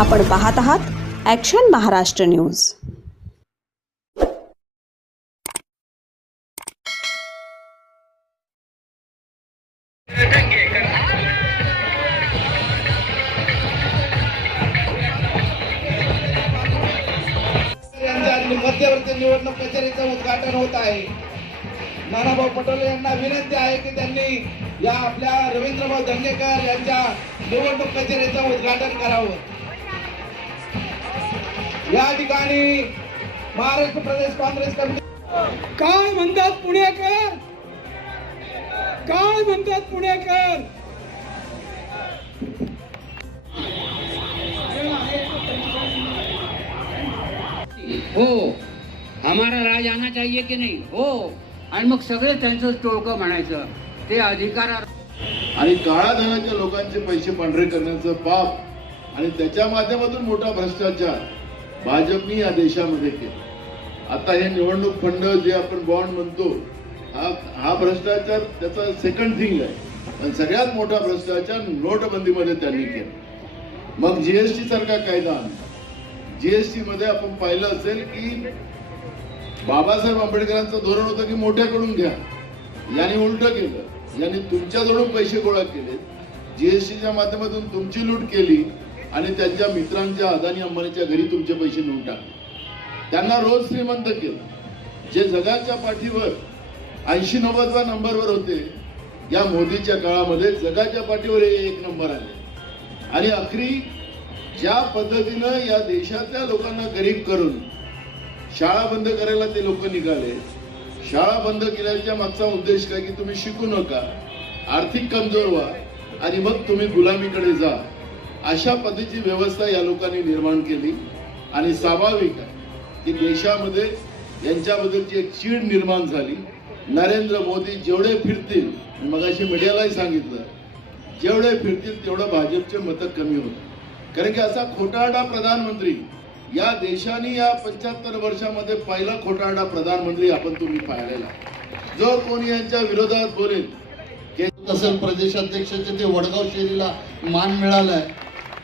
आपण पाहत आहात ॲक्शन महाराष्ट्र न्यूज यांच्या मध्यवर्ती निवडणूक कचेरीचं उद्घाटन होत आहे. नानाभाऊ पटोले यांना विनंती आहे की त्यांनी या आपल्या रवींद्रभाऊ धंगेकर यांच्या निवडणूक कचेरीचं उद्घाटन करावं. या ठिकाणी महाराष्ट्र प्रदेश काँग्रेस कमिटी काय म्हणतात पुणेकर? काय म्हणतात पुणेकर? हो हमारा राज आना चाहिए की नाही? हो आणि मग सगळे त्यांचं टोळकं म्हणायचं. ते अधिकार आणि काळा धनाच्या लोकांचे पैसे पांढरे करण्याचं पाप आणि त्याच्या माध्यमातून मोठा भ्रष्टाचार. भाजपनी या देशामध्ये केलं. आता हे निवडणूक फंड जे आपण बॉन्ड म्हणतो हा हा भ्रष्टाचार त्याचा सेकंड थिंग आहे. पण सगळ्यात मोठा भ्रष्टाचार नोटबंदीमध्ये त्यांनी केला. मग जीएसटी सारखा कायदा जीएसटी मध्ये आपण पाहिलं असेल की बाबासाहेब आंबेडकरांचं धोरण होतं की मोठ्याकडून घ्या. यांनी उलट केलं. यांनी तुमच्याजवळून पैसे गोळा केले जीएसटीच्या माध्यमातून तुमची लूट केली. आणि त्यांच्या मित्रांच्या अदानी अंबानीच्या घरी तुमचे पैसे नेऊन टाकले. त्यांना रोज श्रीमंत केलं. जे जगाच्या पाठीवर ऐंशी नव्वदव्या नंबरवर होते या मोदीच्या काळामध्ये जगाच्या पाठीवर हे एक नंबर आले. आणि अखरी ज्या पद्धतीनं या देशातल्या लोकांना गरीब करून शाळा बंद करायला ते लोक निघाले शाळा बंद केल्याच्या मागचा उद्देश काय की तुम्ही शिकू नका आर्थिक कमजोर व्हा आणि मग तुम्ही गुलामीकडे जा. अशा पद्धतीची व्यवस्था या लोकांनी निर्माण केली. आणि स्वाभाविक आहे की देशामध्ये यांच्याबद्दलची एक चीड निर्माण झाली. नरेंद्र मोदी जेवढे फिरतील मग अशी मीडियालाही सांगितलं जेवढे फिरतील तेवढं भाजपचे मतं कमी होत कारण की असा खोटारडा प्रधानमंत्री या देशाने या पंच्याहत्तर वर्षामध्ये पहिला खोटारडा प्रधानमंत्री आपण तुम्ही पाहिलेला जो कोणी यांच्या विरोधात बोलेल तसं प्रदेशाध्यक्षाचे ते वडगाव शैलीला मान मिळालाय.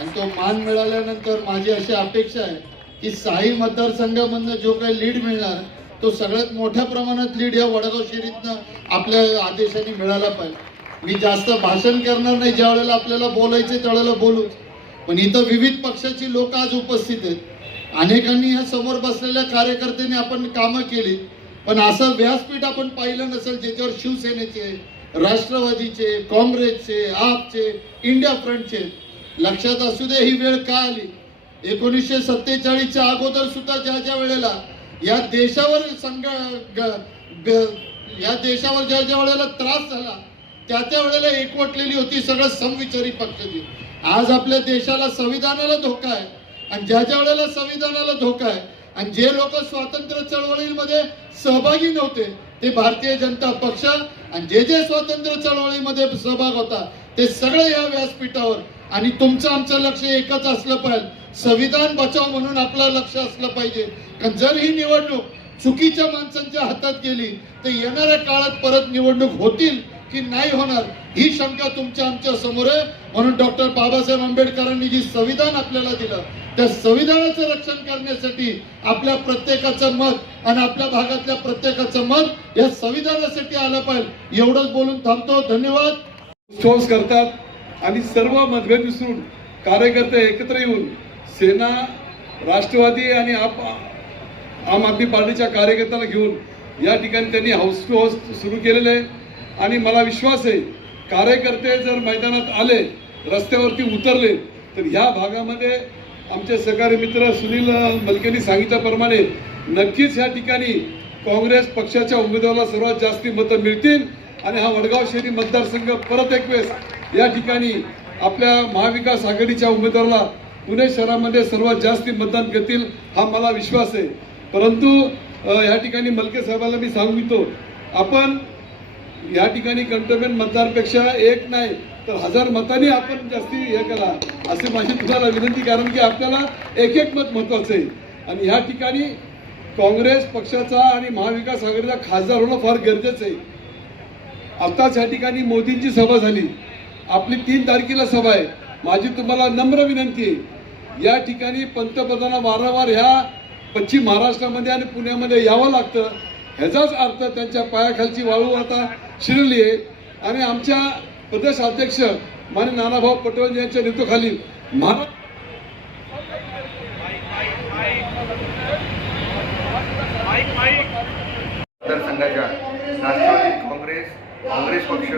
आणि तो मान मिळाल्यानंतर माझी अशी अपेक्षा आहे की साई मतदारसंघामधनं जो काही लीड मिळणार तो सगळ्यात मोठ्या प्रमाणात लीड या वडगाव शेरीतनं आपल्या आदेशाने मिळाला पाहिजे. मी जास्त भाषण करणार नाही ज्या वेळेला आपल्याला बोलायचे त्यावेळेला बोलू. पण इथं विविध पक्षाची लोक आज उपस्थित आहेत. अनेकांनी ह्या समोर बसलेल्या कार्यकर्त्यांनी आपण कामं केली. पण असं व्यासपीठ आपण पाहिलं नसेल ज्याच्यावर शिवसेनेचे राष्ट्रवादीचे काँग्रेसचे आपचे इंडिया फ्रंटचे लक्षात असू दे ही वेळ का आली? एकोणीसशे सत्तेचाळीसच्या अगोदर सुद्धा ज्या ज्या वेळेला या देशावर संघ या देशावर ज्या ज्या वेळेला त्रास झाला त्या त्या वेळेला एकवटलेली होती सगळं समविचारी पक्षाची. आज आपल्या देशाला संविधानाला धोका आहे आणि ज्या ज्या वेळेला संविधानाला धोका आहे आणि जे लोक स्वातंत्र्य चळवळीमध्ये सहभागी नव्हते ते भारतीय जनता पक्ष आणि जे जे स्वातंत्र्य चळवळीमध्ये सहभाग होता ते सगळे या व्यासपीठावर आणि तुमचं आमचं लक्ष एकच असलं पाहिजे. संविधान बचाव म्हणून आपलं लक्ष असलं पाहिजे. कारण जर ही निवडणूक चुकीच्या माणसांच्या हातात गेली तर येणाऱ्या काळात परत निवडणूक होतील की नाही होणार ही शंका तुमच्या आमच्यासमोर आहे. म्हणून डॉक्टर बाबासाहेब आंबेडकरांनी जी संविधान आपल्याला दिलं त्या संविधानाचं रक्षण करण्यासाठी आपल्या प्रत्येकाचं मत आणि आपल्या भागातल्या प्रत्येकाचं मत या संविधानासाठी आलं पाहिजे. एवढंच बोलून थांबतो. धन्यवाद. करतात. आणि सर्व मतभेद विसरून कार्यकर्ते एकत्र येऊन सेना राष्ट्रवादी आणि आप आम आदमी पार्टीच्या कार्यकर्त्यांना घेऊन या ठिकाणी त्यांनी हाऊस टू हाऊस सुरू केलेलं आहे. आणि मला विश्वास आहे कार्यकर्ते जर मैदानात आले रस्त्यावरती उतरले तर ह्या भागामध्ये आमचे सहकारी मित्र सुनील मलकेनी सांगितल्याप्रमाणे नक्कीच ह्या ठिकाणी काँग्रेस पक्षाच्या उमेदवाराला सर्वात जास्ती मतं मिळतील. आणि हा वडगाव शहरी मतदारसंघ परत एक वेळेस या ठिकाणी आपल्या महाविकास आघाडीच्या उमेदवाराला पुणे शहरामध्ये सर्वात जास्ती मतदान करतील हा मला विश्वास आहे. परंतु या ठिकाणी मलके साहेबाला मी सांगू इच्छितो आपण या ठिकाणी कंटोनमेंट मतदारपेक्षा एक नाही तर हजार मतांनी आपण जास्ती हे करा असे माझी तुम्हाला विनंती कारण की आपल्याला एक एक मत महत्वाचं आहे. आणि ह्या ठिकाणी काँग्रेस पक्षाचा आणि महाविकास आघाडीचा खासदार होणं फार गरजेचं आहे. आताच या ठिकाणी मोदींची सभा झाली. आपली तीन तारखेला सभा आहे. माझी तुम्हाला नम्र विनंती आहे. या ठिकाणी पंतप्रधान वारंवार ह्या पश्चिम महाराष्ट्रामध्ये आणि पुण्यामध्ये यावं लागतं. ह्याचाच अर्थ त्यांच्या पायाखालची वाळू आता शिरली आहे. आणि आमच्या प्रदेश अध्यक्ष माने नानाभाऊ पटोले यांच्या नेतृत्वाखाली महाराष्ट्र मतदारसंघाच्या राष्ट्रवादी काँग्रेस काँग्रेस पक्ष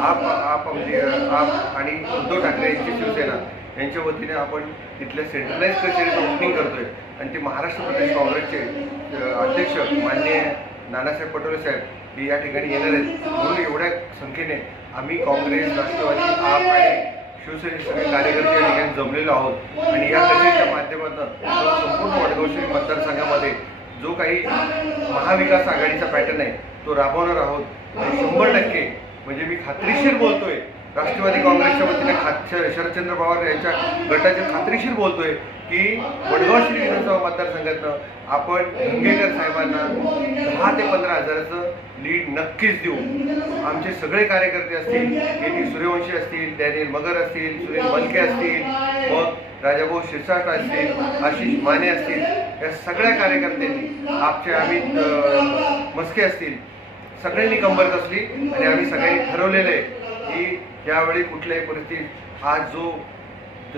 आप आप म्हणजे, आप आणि उद्धव ठाकरे यांची शिवसेना यांच्या वतीने आपण तिथल्या सेंट्रलाइज कचेरीचं ओपनिंग करतोय. आणि ते महाराष्ट्र प्रदेश काँग्रेसचे अध्यक्ष माननीय नानासाहेब पटोले साहेब हे या ठिकाणी येणार आहेत. म्हणून एवढ्या संख्येने आम्ही काँग्रेस राष्ट्रवादी आप आणि शिवसेनेचे सगळे कार्यकर्ते या ठिकाणी जमलेलो आहोत. आणि या कचेरीच्या माध्यमातून संपूर्ण वडगाव मतदारसंघामध्ये जो काही महाविकास आघाडीचा पॅटर्न आहे तो राबवणार आहोत. आणि शंभर टक्के म्हणजे मी खात्रीशीर बोलतोय. राष्ट्रवादी काँग्रेसच्या वतीने खात शरदचंद्र पवार यांच्या गटाच्या खात्रीशीर बोलतोय की वडगाव श्री विधानसभा मतदारसंघातनं आपण धंगेकर साहेबांना दहा ते पंधरा हजाराचं लीड नक्कीच देऊ. आमचे सगळे कार्यकर्ते असतील के सूर्यवंशी असतील डॅनियल मगर असतील सुनील मलके असतील मग राजाभाऊ शिरसाट असतील आशिष माने असतील या सगळ्या कार्यकर्त्यांनी आपचे अमित मस्के असतील सगळ्यांनी कंबर कसली आणि आम्ही सगळ्यांनी ठरवलेलं आहे की यावेळी कुठल्याही परिस्थितीत हा जो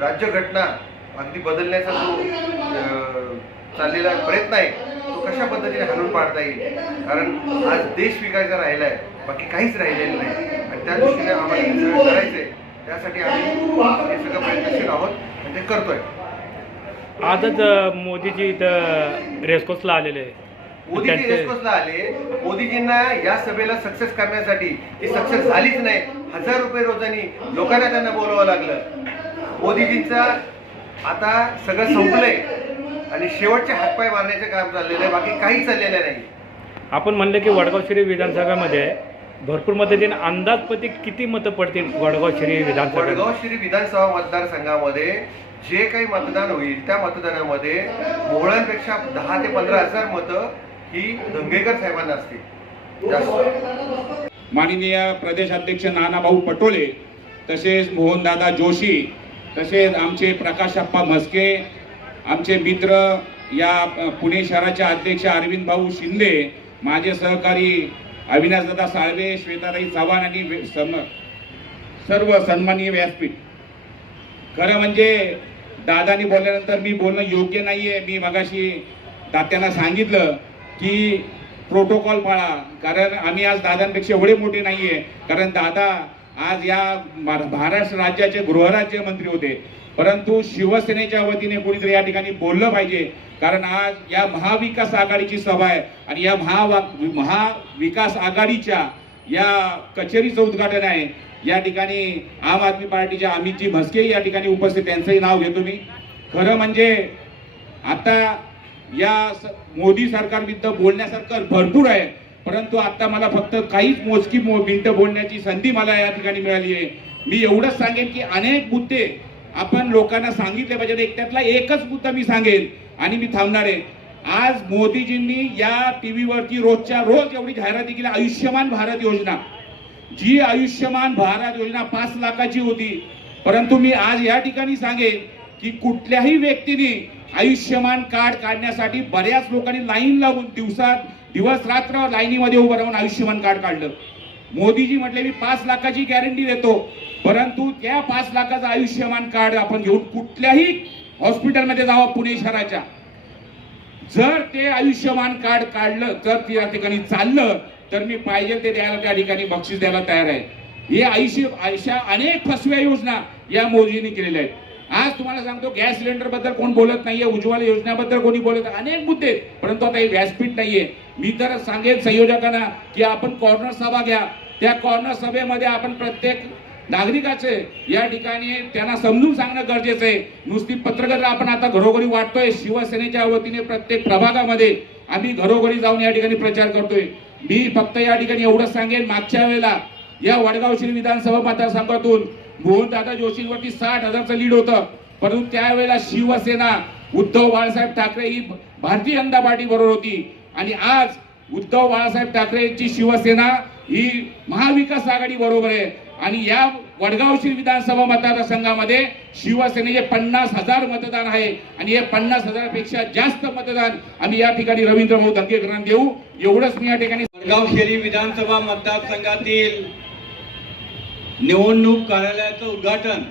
राज्यघटना अगदी बदलण्याचा जो चाललेला प्रयत्न आहे तो कशा पद्धतीने हलवून पाडता येईल? कारण आज देश विकायचा राहिला आहे बाकी काहीच राहिलेलं नाही. आणि त्या दृष्टीने आम्हाला करायचं आहे त्यासाठी आम्ही हे सगळं प्रयत्नशील आहोत आणि ते करतोय. आजच मोदीजी इथं रेसकोर्सला आलेले आहे. मोदीजी रेस्पॉन्सला आले. मोदीजींना या सभेला सक्सेस करण्यासाठी ती सक्सेस झालीच नाही. हजार रुपये रोजानी लोकांना त्यांना बोलावं लागलं. मोदीजींचा आता सगळं संपलंय. आणि शेवटचे हातपाय मारण्याचे काम चाललेलं आहे. बाकी काही चाललेलं नाही. आपण म्हणलं की वडगाव शिरी विधानसभामध्ये भरपूर मदतीने अंदाजपती किती मतं पडतील वडगाव शिरी विधानसभा? वडगाव श्री विधानसभा मतदारसंघामध्ये जे काही मतदान होईल त्या मतदानामध्ये मोहळांपेक्षा दहा ते पंधरा हजार मतं ही धंगेकर साहेबांना असतील. जास्त. माननीय प्रदेशाध्यक्ष नानाभाऊ पटोले तसेच मोहनदादा जोशी तसेच आमचे प्रकाशप्पा म्हस्के आमचे मित्र या पुणे शहराचे अध्यक्ष अरविंद भाऊ शिंदे माझे सहकारी अविनाशदादा साळवे श्वेताताई चव्हाण आणि सम- सर्व सन्माननीय व्यासपीठ. खरं म्हणजे दादानी बोलल्यानंतर मी बोलणं योग्य नाहीये. मी मगाशी तात्यांना सांगितलं की प्रोटोकॉल पाळा. कारण आम्ही आज दादांपेक्षा एवढे मोठे नाहीये. कारण दादा आज या महाराष्ट्र राज्याचे गृहराज्यमंत्री होते. परंतु शिवसेनेच्या वतीने कोणीतरी या ठिकाणी बोललं पाहिजे. कारण आज या महाविकास आघाडीची सभा आहे आणि या महा महाविकास आघाडीच्या या कचेरीचं उद्घाटन आहे. या ठिकाणी आम आदमी पार्टीच्या अमितजी म्हस्के या ठिकाणी उपस्थित त्यांचंही नाव घेतो मी. खरं म्हणजे आता या स- मोदी सरकारविरुद्ध बोलण्यासारखं भरपूर आहे. परंतु आता मला फक्त काहीच मोजकी मो बोलण्याची संधी मला या ठिकाणी मिळाली आहे. मी एवढंच सांगेन की अनेक मुद्दे आपण लोकांना सांगितले पाहिजे एक त्यातला एकच मुद्दा मी सांगेन आणि मी थांबणार आहे. आज मोदीजींनी या टी व्हीवरती रोजच्या रोज एवढी जाहिराती केली आयुष्यमान भारत योजना. जी आयुष्यमान भारत योजना पाच लाखाची होती. परंतु मी आज या ठिकाणी सांगेन की कुठल्याही व्यक्तीने आयुष्यमान कार्ड काढण्यासाठी बऱ्याच लोकांनी लाईन लावून दिवसात दिवस रात्र लाईनीमध्ये उभं राहून आयुष्यमान कार्ड काढलं. मोदीजी म्हटले मी पाच लाखाची गॅरंटी देतो. परंतु त्या पाच लाखाचं आयुष्यमान कार्ड आपण घेऊन कुठल्याही हॉस्पिटलमध्ये जावं पुणे शहराच्या. जर ते आयुष्यमान कार्ड काढलं तर त्या ठिकाणी चाललं तर मी पाहिजे ते द्यायला त्या ठिकाणी बक्षीस द्यायला तयार आहे. हे आयुष्य अशा अनेक फसव्या योजना या मोदीजींनी केलेल्या आहेत. आज तुम्हाला सांगतो गॅस सिलेंडरबद्दल कोण बोलत नाहीये उज्ज्वला योजनेबद्दल कोणी बोलत अनेक मुद्दे आहेत. परंतु आता हे व्यासपीठ नाहीये. मी तर सांगेन संयोजकांना की आपण कॉर्नर सभा घ्या त्या कॉर्नर सभेमध्ये आपण प्रत्येक नागरिकाचे या ठिकाणी त्यांना समजून सांगणं गरजेचं आहे. नुसती पत्रकार आपण आता घरोघरी वाटतोय शिवसेनेच्या वतीने प्रत्येक प्रभागामध्ये आम्ही घरोघरी जाऊन या ठिकाणी प्रचार करतोय. मी फक्त या ठिकाणी एवढंच सांगेन मागच्या वेळेला या वडगाव श्री विधानसभा मतदारसंघातून मोहनदादा जोशींवरती साठ हजारचं लीड होतं. परंतु त्यावेळेला शिवसेना उद्धव बाळासाहेब ठाकरे ही भारतीय जनता पार्टी बरोबर होती. आणि आज उद्धव बाळासाहेब ठाकरेची शिवसेना ही महाविकास आघाडी बरोबर आहे. आणि या वडगाव श्री विधानसभा मतदारसंघामध्ये शिवसेनेचे पन्नास हजार मतदान आहे. आणि हे पन्नास हजारापेक्षा जास्त मतदान आम्ही या ठिकाणी रवींद्र भाऊ दंगेकरांना देऊ. एवढंच मी या ठिकाणी वडगाव शेरी विधानसभा मतदारसंघातील निवडणूक कार्यालयाचं उद्घाटन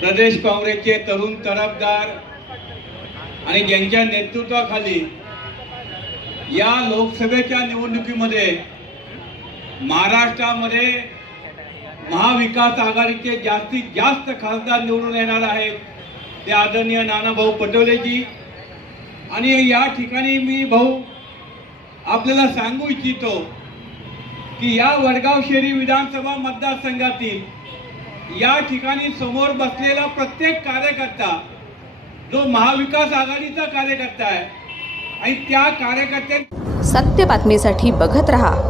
प्रदेश काँग्रेसचे तरुण तरफदार आणि ज्यांच्या नेतृत्वाखाली या लोकसभेच्या निवडणुकीमध्ये महाराष्ट्रामध्ये महाविकास आघाडीचे जास्तीत जास्त खासदार निवडून येणार आहेत. ते आदरणीय नानाभाऊ पटोलेजी. आणि या ठिकाणी मी भाऊ आपल्याला सांगू इच्छितो की या वडगाव शेरी विधानसभा मतदारसंघातील या ठिकाणी समोर बसलेला प्रत्येक कार्यकर्ता जो महाविकास आघाडीचा कार्यकर्ता आहे आणि त्या कार्यकर्त्या सत्य बातमीसाठी बघत रहा.